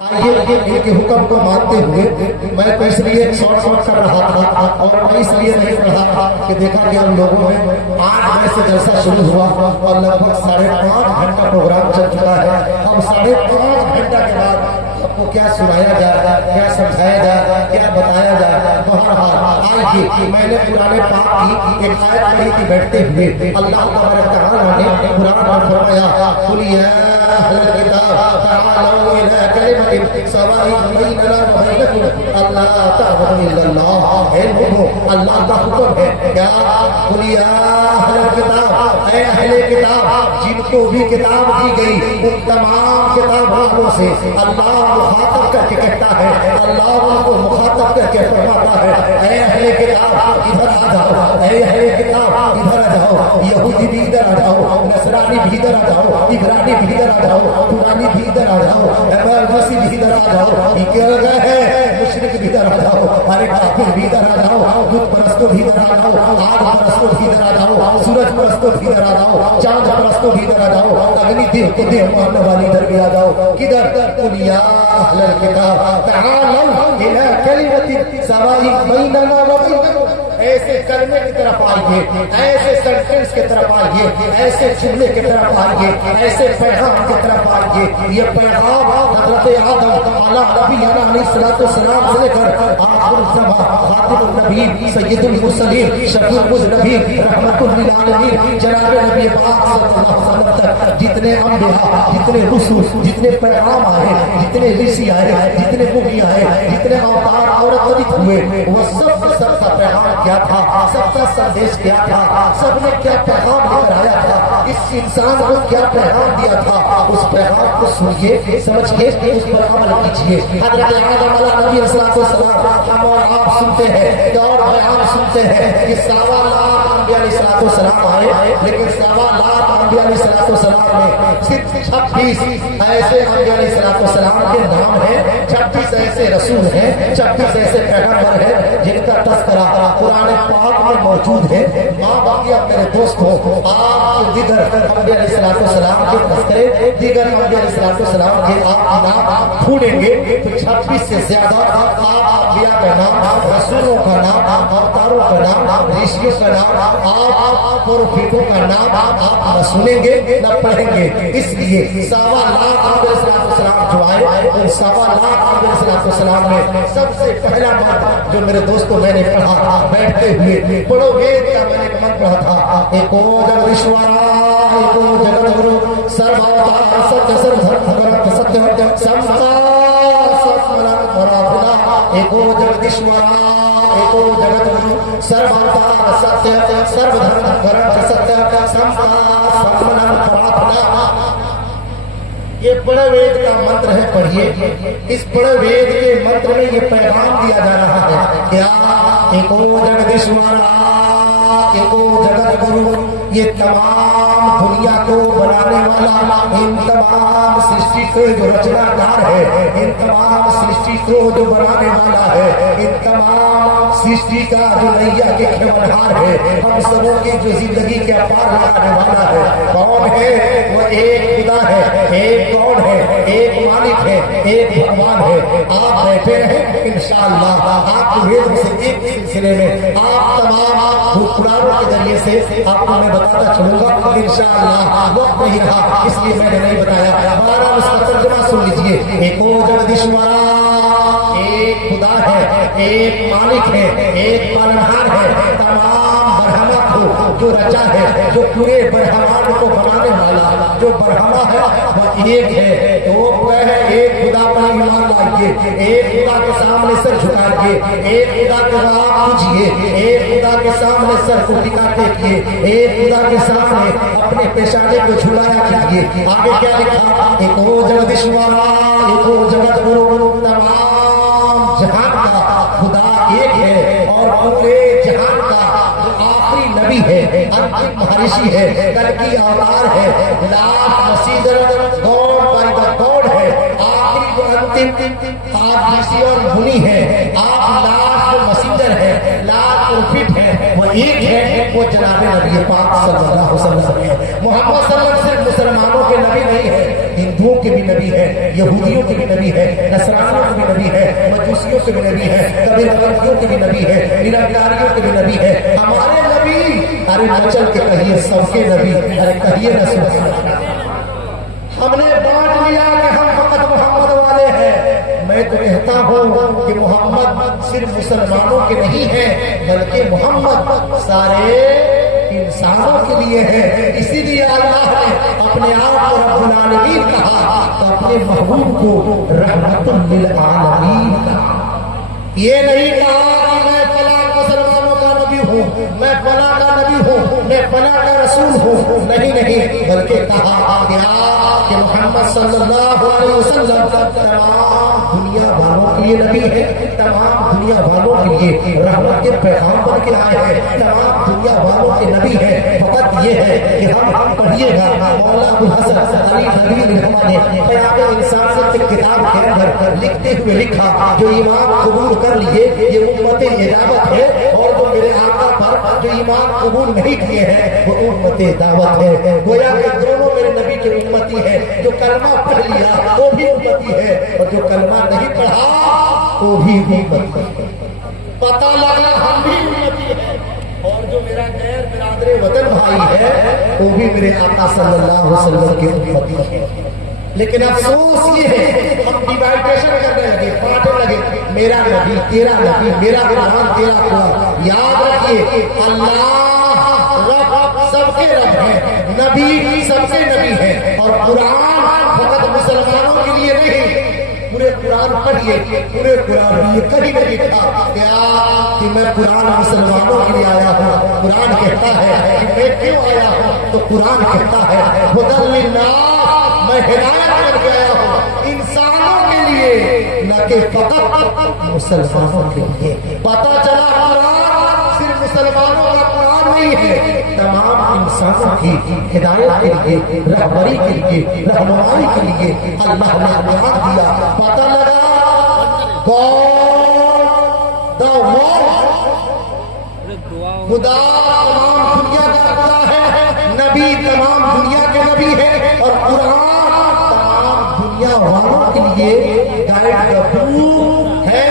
आइए इनके हुक्म को मानते हुए मैं तो इसलिए शॉर्ट कर रहा था और मैं इसलिए नहीं रहा था कि देखा कि हम लोगों में 8 बजे से जलसा शुरू हुआ और लगभग 5.5 घंटा प्रोग्राम चल चुका है। अब 5.5 घंटा के बाद आपको क्या सुनाया जाए, क्या समझाया जाए, क्या बताया जाए। बहरहाल आइए मैंने पुराने पाक की एक आयत पढ़ी थी बैठते हुए। अल्लाह तबारक तआला ने कुरान में फरमाया कुल या अहल किताब तआलू इला कलिमतिन सवाइन बैनना व बैनकुम अल्ला तअबुदू इल्लल्लाह। हे लोगों, अल्लाह का हुक्म है क्या कुल या अहल किताब, ऐ अहले किताब जिनको भी किताब दी गई उन तमाम किताब वालों से अल्लाह मुखातब करके कहता है, अल्लाह उनको मुखातब करके फरमाता है ऐ अहले किताब इधर आ जाओ, ऐ अहले किताब इधर आ जाओ, यहूदी भी इधर आ जाओ, नसरानी भी इधर आ जाओ, इब्रानी भी इधर आ जाओ, पुरानी भी इधर आ जाओ, मसीह भी इधर आ जाओ, क्या है मुशरिक भी इधर आ जाओ, अरे काफिर भी इधर आ जाओ, बुत परस्तों भी इधर आ जाओ, आग परस्तों भी इधर आ जाओ, सूरज परस्तों भी इधर आ जाओ, चांद परस्तों भी इधर आ जाओ, अग्नि देव को देव मानने वाली इधर भी आ जाओ। किधर कुल या अहलल किताब तआलू इला कलिमतिन सवाइन बैनना व बैनकुम, ऐसे कलमे की तरफ आइए, ऐसे सेंटेंस की तरफ आइए, ऐसे जुमले की तरफ आइए, ऐसे पैगाम की तरफ आइए। ये पैगाम हजरत आदम अला नबीना अलैहिस्सलातु वस्सलाम से लेकर आखिर ज़मां खातिमुन नबी सय्यदुल मुरसलीन शफीउल नबी रहमतुल लिल आलमीन जनाब नबी पाक सल्लल्लाहु अलैहि वसल्लम तक जितने अंबिया, जितने रसूल, जितने पैगाम आए, जितने ऋषि आए, जितने नबी आए, जितने अवतार और अवतरित हुए, वो सबका पैगाम क्या था, सबका संदेश क्या था, सबने क्या पैगाम लेकर आया था, इस इंसान को क्या पैगाम दिया था, उस पैगाम को सुनिए, समझिए, उस पर अमल कीजिए। हज़रत आदम अलैहिस्सलातु वस्सलाम हम और आप सुनते हैं और बयान सुनते हैं कि 1.25 लाख अंबिया अलैहिस्सलातु वस्सलाम आए, लेकिन 1.25 लाख अंबिया अलैहिस्सलातु वस्सलाम में सिर्फ 26 ऐसे अंबिया अलैहिस्सलातु वस्सलाम के नाम है, 26 ऐसे रसूल हैं, 26 ऐसे पैगंबर हैं जिनका तज़किरा कुरान पाक में मौजूद है। माँ बाकी अब मेरे दोस्तों, आप दीगर अंबिया अलैहिस्सलातु वस्सलाम के तज़किरे, दीगर अंबिया अलैहिस्सलातु वस्सलाम के आप नाम ढूंढेंगे तो 26 से ज्यादा आप अंबिया का नाम, रसूलों का नाम, अवतारों का नाम, ऋषियों का नाम, आप प्रोफेटों का नाम आप न सुनेंगे न पढ़ेंगे। इसलिए 1.25 लाख अंबिया अलैहिस्सलातु वस्सलाम जो आए, उन 1.25 लाख अंबिया अलैहिस्सलातु वस्सलाम में सबसे पहला मंत्र जो मेरे दोस्तों मैंने पढ़ा बैठते हुए, पढ़ो वेद का मैंने एक मंत्र पढ़ा था, एको जगदीश्वरा एको जगद्गुरु सर्वअवतार सत्य सर्वधर्म सत्य समता सत्मरं पराभिला, एको जगदीश्वरा एको जगद्गुरु सर्वअवतार सत्य सर्वधर्म सत्य समता सत्मरं पराभिला। ये बड़े वेद का मंत्र है, पढ़िए। इस बड़े वेद के मंत्र में ये पैगाम दिया जा रहा है क्या एको जगदीश्वरा एको जगत गुरु, ये तमाम दुनिया को बनाने वाला, इन तमाम सृष्टि को जो रचनाकार है, इन तमाम सृष्टि को जो बनाने वाला है, इन तमाम सृष्टि का जो नैया के खेवनहार है, हम सबों की जो जिंदगी के पार लगाने वाला है, कौन है? वो एक खुदा है, एक गॉड है, एक मालिक है, एक भगवान है। आप बैठे हैं इंशाअल्लाह, आपको वेद से एक सिलसिले में आप तमाम पुराणों के जरिए से आपको मैं बताता चलूंगा इंशाअल्लाह। वक्त नहीं रहा इसलिए मैंने नहीं बताया। हमारा उसका तर्जुमा सुन लीजिए। एको जगदीश्वरा, एक खुदा है, एक मालिक है, एक पालनहार है, तमाम ब्रह्मांड को जो रचा है, जो पूरे ब्रह्मांड को बनाने वाला जो ब्रह्मा है वह एक है। तो वो है एक खुदा पर ईमान लाइए, एक खुदा के सामने सर झुकाइए, एक खुदा के नाम पूजिए, एक खुदा के सामने सर को टिका टेकिए, एक खुदा के सामने अपने पेशाने को झुलाया कीजिए। आगे क्या लिखा? एको जगदीश्वरा एको जगद्गुरु, तमाम जहान का खुदा एक है और पूरे जहान का जो आखिरी नबी है, अंतिम महर्षि है, कल की अवतार है, लास्ट मसीदर गॉड बाय द गॉड है, आखिरी जो अंतिम आप ऋषि और मुनि है, आप लास्ट मसीदर है, लास्ट अनफिट है, वो एक है, वो जनाब नबी पाक सल्लल्लाहु अलैहि वसल्लम है। मोहम्मद सल्लल्लाहु अलैहि वसल्लम सिर्फ मुसलमानों के नबी नहीं है, हिंदुओं के भी नबी है, यहूदियों के भी नबी है, नसरानियों के भी नबी है, मजूसियों के भी नबी है, कबीरवंतियों के भी नबी है, निरंकारियों के भी नबी है। हमारे नबी, अरे नचल के कहिए सबके नबी, अरे कहिए न सुभान अल्लाह। हमने बांट लिया कि हम फकत मोहम्मद वाले हैं। मैं तो कहता हूँ कि मोहम्मद सिर्फ मुसलमानों के नहीं है, बल्कि मोहम्मद सारे इंसानों के लिए है। इसीलिए अल्लाह ने अपने आप को रब्बुल आलमीन कहा, तो अपने महबूब को रहमतुल लिल आलमीन कहा। ये नहीं कहा कि मैं फला मुसलमानों का नबी हूँ, मैं फला का नबी हूँ, मैं फला का रसूल हूँ, नहीं नहीं, बल्कि कहा कि मोहम्मद सल्लल्लाहु अलैहि वसल्लम तमाम दुनिया वालों के लिए नबी है, तमाम दुनिया वालों के लिए रहमत के पैगाम बन के आए हैं, तमाम दुनिया वालों के नबी है। फकत ये है कि हम पढ़िएगा मौला अबुल हसन अली नदवी ने क़याम इंसान से किताब के अंदर लिखते हुए लिखा, जो ईमान कबूल कर लिए ये उम्मत इजाबत है, और जो मेरे आका पर जो ईमान कबूल नहीं किए हैं वो उम्मत दावत है। गोया कि दोनों मेरे नबी के उम्मती है। जो कलमा पढ़ लिया वो भी उम्मती है, और जो कलमा नहीं पढ़ा वो भी उम्मती है। पता लगा हम भी उम्मती है, और जो मेरा गैर बिरादरे वतन भाई है वो भी मेरे आका सल्लल्लाहु अलैहि वसल्लम के उम्मती है। लेकिन अफसोस ये है हम डिवाइडेशन करने लगे, बांटने लगे, मेरा नबी तेरा नबी, मेरा कुरान तेरा कुरान। याद रखिए अल्लाह रब सबके रब है, नबी सबके नबी है, और कुरान फकत मुसलमानों के लिए नहीं। पूरे कुरान पढ़िए, पूरे कुरान में कहीं नहीं लिखा क्या कि मैं कुरान मुसलमानों के लिए आया हूँ। कुरान कहता है कि मैं क्यों आया हूँ, तो कुरान कहता है हुदल लिन्नास, मैं हिदायत बन गया हूँ इंसानों के लिए, न कि फकत मुसलमानों के लिए। पता चला कुरान सिर्फ मुसलमानों का कुरान नहीं है, तमाम इंसानों की हिदायत के लिए, रहबरी के लिए, रहनुमाई के लिए अल्लाह ने कुरान दिया। पता लगा गॉड द वर्ल्ड, खुदा तमाम दुनिया का खुदा है, नबी तमाम दुनिया के नबी है, और कुरान तमाम दुनिया वालों के लिए गाइड का बुक है,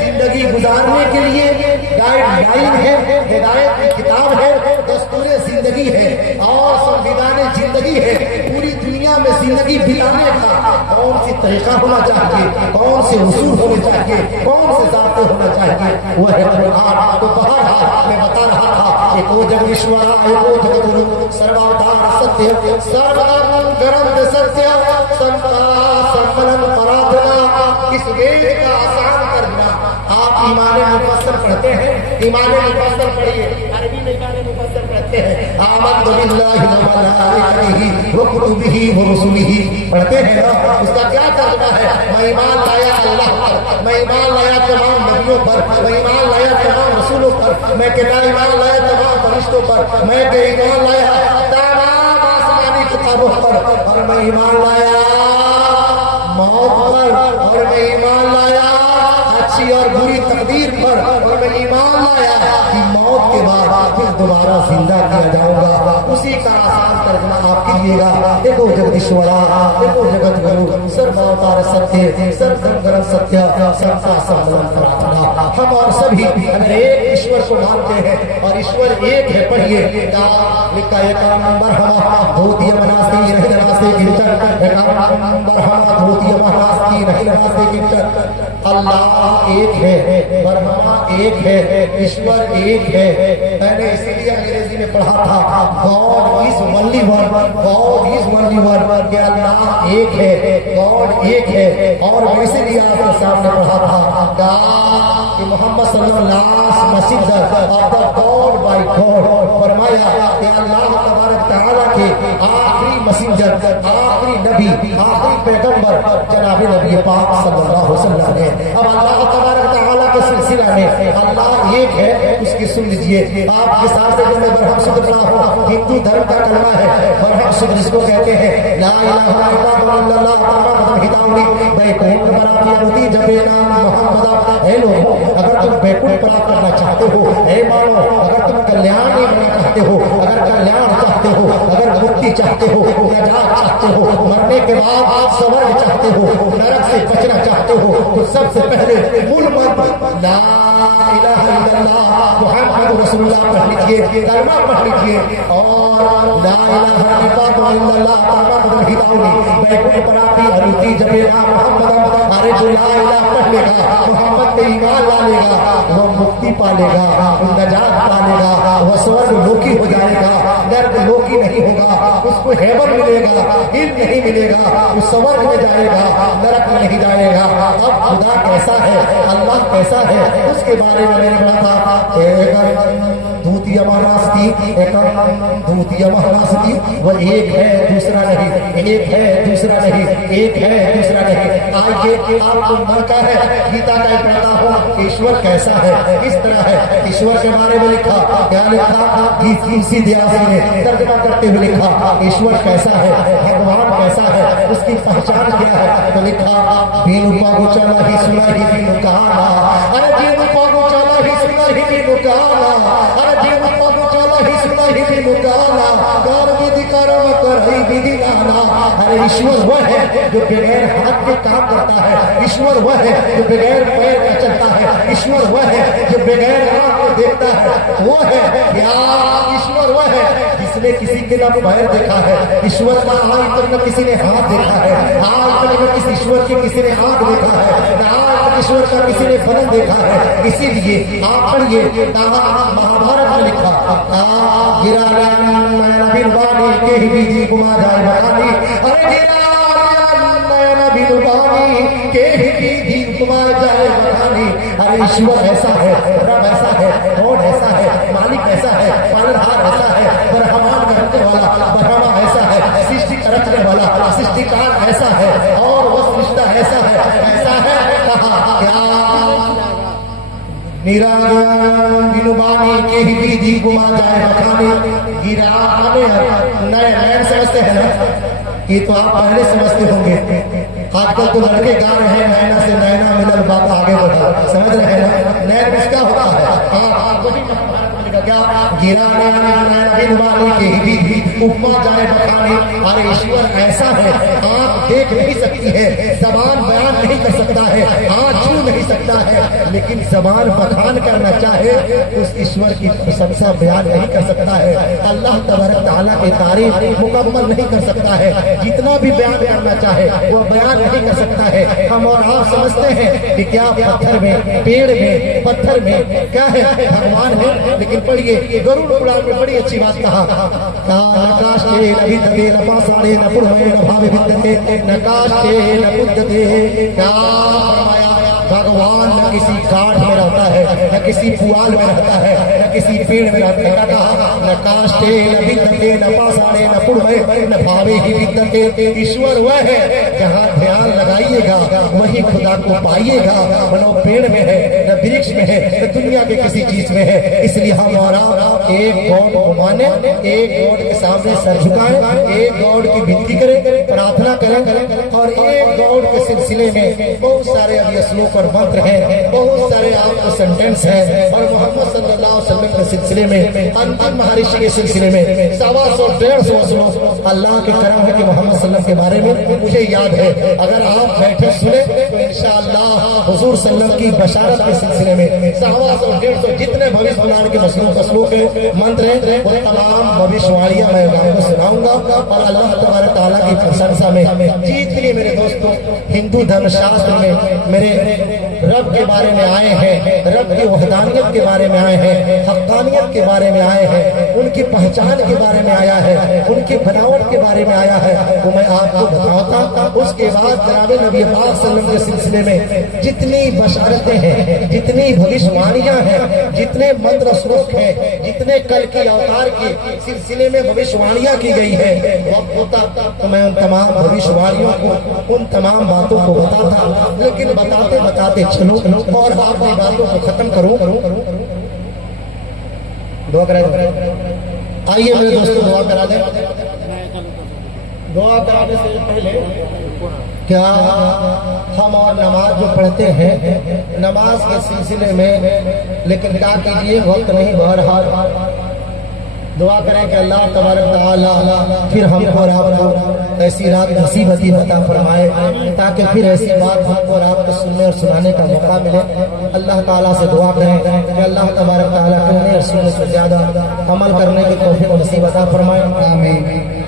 जिंदगी गुजारने के लिए गाइडलाइन है, हिदायत की किताब है, दस्तूरे जिंदगी है, और संविधान जिंदगी है। पूरी दुनिया में जिंदगी बिताने का कौन सी तरीका होना चाहिए, कौन से उसूल होने चाहिए, कौन से ज़ाब्ते होना चाहिए, वह है कुरान। तो बहरहाल मैं बता रहा था, एको जगदीश्वरा एको जगद्गुरु सर्वावतार सत्य सर्वगरम सत्य संता संपलन पराधना। इस वेद का आसान करना। आप ईमान मुफस्सर पढ़ते हैं, ईमान मुफस्सर पढ़िए, अरबी में ईमान मुफस्सर पढ़ते हैं, आमन्तु बिल्लाहि व मलाइकतिही व कुतुबिही व रुसुलिही पढ़ते हैं ना। उसका क्या तर्जुमा है? मैं ईमान लाया अल्लाह पर, मैं ईमान लाया तमाम नबियों पर, मैं ईमान लाया तमाम रसूलों पर, मैं क्या ईमान लाया तमाम फरिश्तों पर, मैं क्या ईमान लाया तमाम आसमानी किताबों पर, और मैं ईमान लाया मौत पर, और मैं ईमान लाया अच्छी और बुरी तकदीर पर, और मैं ईमान लाया कि मौत के बाद फिर दोबारा जिंदा किया जाऊंगा। उसी का आसान तर्जुमा आप कीजिएगा। देखो जगदीश्वरा, देखो जगत गुरु, सर्वावतार सत्य, सर्वगरम सत्य, सबका सम्मलन प्रार्थना। हम और सभी अगर एक ईश्वर को मानते हैं, और ईश्वर एक है, पढ़िए लिखा एकांबर हमा धोती मनास्ती नहीं नमास्ते कीर्तन, एकांबर हमा धोती मनास्ती नहीं नमास्ते कीर्तन। अल्लाह एक है, ब्रह्मा एक है, ईश्वर एक है। मैंने इसीलिए अंग्रेजी में पढ़ा था God is only one, God is only one, कि अल्लाह एक है, गॉड एक है। और मैं इसीलिए आपके सामने पढ़ा था कि मोहम्मद सल्लल्लाहु अलैहि वसल्लम of the God by God, फरमाया कि अल्लाह तबारक तआला के आखिरी मैसेंजर, आखिरी नबी, आखिरी पैगंबर जनाब जनाब नबी पाक सल्लल्लाहु अलैहि वसल्लम ने। अब अल्लाह तबारक तआला के सिलसिला में अल्लाह एक है, उसकी सुन लीजिए। आपके सामने जो मैं बरहम शुद्ध पढ़ा हूँ, हिंदू धर्म का कलमा है बरहम शुद्ध, जिसको कहते हैं ला इलाहा इल्लल्लाह मुहम्मदुर हिदाउनी बैकुंठ प्राप्ति जबे नाम मोहम्मद। हे लोगों, अगर तुम बैकुंठ प्राप्त करना चाहते हो, हे मानो, अगर तुम कल्याण बनना चाहते हो, अगर कल्याण चाहते हो, अगर मुक्ति चाहते हो, नजात चाहते हो, मरने के बाद आप स्वर्ग चाहते हो, नरक से बचना चाहते हो, तो सबसे पहले मूल मंत्र ला इलाहा इल्लल्लाह मुहम्मदुर रसूलुल्लाह पढ़ लीजिए, कलमा पढ़ लीजिए। और ला इलाहा इल्लल्लाह मुहम्मदुर हिदाउनी बैकुंठ प्राप्ति अरुति जबे नाम मोहम्मद। अरे जो ला इलाहा पढ़ लेगा, मोहम्मद पे ईमान ला लेगा, वो मुक्ति पालेगा, नजात पालेगा, वो स्वर्ग लोकी हो जाएगा, नर्क लोकी नहीं होगा, उसको हेवन मिलेगा, हिल नहीं मिलेगा, वो स्वर्ग में जाएगा, नरक में नहीं जाएगा। अब खुदा कैसा है, अल्लाह कैसा है, उसके बारे में मैंने पढ़ा था। एक द्वितीय महानास्ति, एक द्वितीय महानास्ति, वो एक है दूसरा नहीं, एक है दूसरा नहीं, एक है दूसरा नहीं। आइए आपको मौका है, गीता का पढ़ता हूँ, ईश्वर कैसा है, किस तरह है। ईश्वर के बारे में लिखा, क्या लिखा, इसी दियासी ने तर्जमा करते हुए लिखा, ईश्वर कैसा है, भगवान कैसा है, उसकी पहचान क्या है। तो लिखा बीनु पागो चला ही सुना ही बीनु कहाना, अरे बीनु पागो चला ही सुना ही बीनु कहाना, अरे बीनु पागो चला ही सुना ही बीनु कहाना, कर विधि कर्म कर ही विधि गाना। अरे ईश्वर वह है जो बगैर हाथ के काम करता है, ईश्वर वह है जो बगैर पैर का चलता है, ईश्वर वह है जो बगैर आंख को देखता है, वो है क्या ईश्वर वह है जिसने किसी के ना पैर देखा है, ईश्वर का आज तक न किसी ने हाथ देखा है, आज तक न किसी ईश्वर के किसी ने आंख देखा है, आज तक ईश्वर का किसी ने बदन देखा है। इसीलिए आप पढ़िए, महाभारत में लिखा गिरा बिलवानी के ही बीजी घुमा जाए बहानी, अरे गिरा बिलवानी के ही बीजी घुमा जाए बहानी। अरे ईश्वर ऐसा है, रब ऐसा है, कौन ऐसा है, मालिक ऐसा है, पालनहार ऐसा है, ब्रह्मांड का रखने वाला ब्रह्मा ऐसा है, सृष्टि का रखने वाला सृष्टिकार ऐसा है, और वो सृष्टा ऐसा है कहा क्या निराबानी के ही विधि घुमा जाए बखानी। गिरा नए नए समझते हैं ना, ये तो आप पहले समझते होंगे। आजकल तो लड़के गा रहे हैं नैना से नैना मिलल बात आगे बढ़ा, समझ रहे हैं ना, नैन किसका होता है। क्या गिरा बिलवानी के ही विधि उपमा जाए बखानी। अरे ईश्वर ऐसा है, आंख देख नहीं सकती है, जबान बयान नहीं कर सकता है, हाथ छू नहीं सकता है, लेकिन जबान बखान करना चाहे उस ईश्वर की प्रशंसा बयान नहीं कर सकता है। अल्लाह तबारक तआला की तारीफ मुकम्मल नहीं कर सकता है, जितना भी बयान करना चाहे वो बयान नहीं कर सकता है। हम और आप समझते हैं कि क्या पत्थर में, पेड़ में, पत्थर में क्या है, भगवान है। लेकिन पढ़िए गरुड़ पुराण में बड़ी अच्छी बात कहा, नकाशे न विद्यते न पाषाणे न पुरमे न भावे विद्यते नकाशे न बुद्धते। क्या फरमाया, भगवान न किसी काठ में रहता है, न किसी पुआल में रहता है, न किसी पेड़ में रहता है। क्या कहा, नकाशे न विद्यते न पाषाणे न पुरमे न भावे ही विद्यते। ईश्वर वह है जहाँ ध्यान लगाइएगा वही खुदा को पाइएगा, मनो पेड़ में है, न वृक्ष में है, न दुनिया के किसी चीज में है। इसलिए हम और एक गॉड को माने, एक गॉड के सामने सर झुकाएं, एक गॉड की विनती करें, प्रार्थना करें, और एक गॉड के सिलसिले में बहुत सारे अभी श्लोक और मंत्र हैं, बहुत सारे आपको सेंटेंस हैं। और मोहम्मद सल्लल्लाहु अलैहि वसल्लम के सिलसिले में, अंतिम महर्षि के सिलसिले में 125-150 श्लोक अल्लाह के करम है कि मोहम्मद सल्लल्लाहु के बारे में मुझे याद है। अगर आप बैठे सुने तो इंशाअल्लाह हुजूर सल्लल्लाहु की बशारत के सिलसिले में 125-150 जितने भविष्यवाणी के श्लोक मंत्र हैं वो तमाम भविष्यवाणियां मैं आपको सुनाऊंगा। और अल्लाह तबारक तआला की प्रशंसा में जितने मेरे दोस्तों हिंदू धर्मशास्त्र में मेरे रब के बारे में आए हैं, रब की वहदानियत के बारे में आए हैं, हक्कानियत के बारे में आए हैं, उनकी पहचान के बारे में आया है, उनकी बनावट के बारे में आया है, तो मैं आपको बताता। उसके बाद जनाब नबी पाक सल्लल्लाहु अलैहि वसल्लम के सिलसिले में जितनी बशारतें हैं, जितनी भविष्यवाणियां हैं, जितने मंत्र श्लोक हैं, जितने कल के अवतार के सिलसिले में भविष्यवाणियां की गई है, वक्त होता तो मैं उन तमाम भविष्यवाणियों को, उन तमाम बातों को बताता, लेकिन बताते बताते चलो और अपनी बातों को खत्म करूं। दुआ करा दे। आइए मेरे दोस्तों दुआ करा दें। दुआ कराने से पहले क्या हम और नमाज जो पढ़ते हैं, नमाज के सिलसिले में, लेकिन क्या कीजिए वक्त नहीं, बहरहाल दुआ करें कि अल्लाह तबारक तआला फिर हमको और आपको ऐसी रात नसीबती अता फरमाए, ताकि फिर ऐसी बात हमको और आपको सुनने और सुनाने का मौका मिले। अल्लाह ताला से दुआ करें कि अल्लाह तबारक तआला कहने और सुनने से ज्यादा अमल करने की तौफीक नसीब अता फरमाए। आमीन।